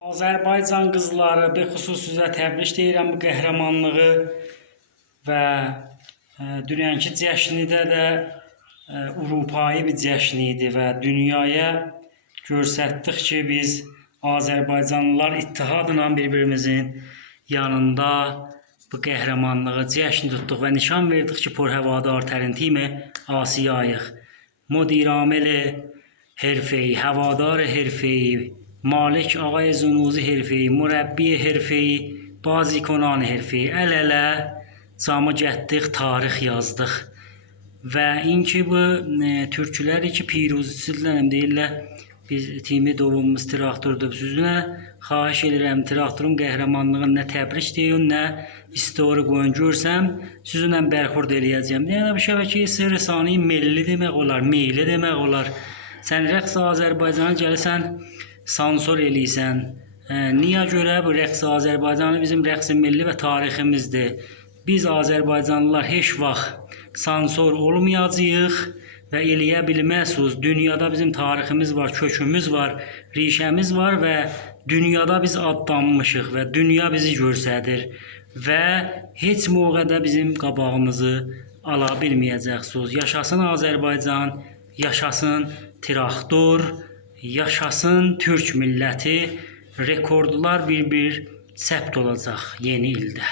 Azərbaycan qızları bexüsus sizə təbrik deyirəm bu qəhrəmanlığı və dünənki cəşnidə də Avropai bir cəşn idi və dünyaya göstərdik ki, biz Azərbaycanlılar ittihadla bir-birimizin yanında bu qəhrəmanlığı cəşn tutduq və nişan verdik ki, pərhəvadar tərintimi Asiyayıq. مدیرعامل حرفه‌ای، هوادار حرفه‌ای، مالک آقای زنوزی حرفه‌ای، مربی حرفه‌ای، بازیکنان حرفه‌ای el ele cama getdik, tarix yazdıq. Və inki bu türkülər ki, piruzçilərəm deyirlər, biz timi doğumuz traktordur. Sizə xahiş edirəm, traktorun qəhrəmanlığını nə təbrik deyin, nə istori qoyun görsəm, sizinlə bərxurd eləyəcəm. Yəni bu şəbəkəyə sirrisani milli demək olar, milli demək olar. Sən rəqs Azərbaycanı gəlirsən, sansor eləyirsən. Niyə görə bu rəqs Azərbaycanı bizim rəqs milli və tariximizdir. Biz Azərbaycanlılar heç vaxt sansor olmayacağıq və eləyə bilməzsiniz. Dünyada bizim tariximiz var, kökümüz var, rişəmiz var və dünyada biz adlanmışıq və dünya bizi göstərir və heç moğədə bizim qabağımızı ala bilməyəcəksiniz. Yaşasın Azərbaycan, yaşasın traktor, yaşasın Türk milləti, rekordlar bir-bir səbt olacaq yeni ildə.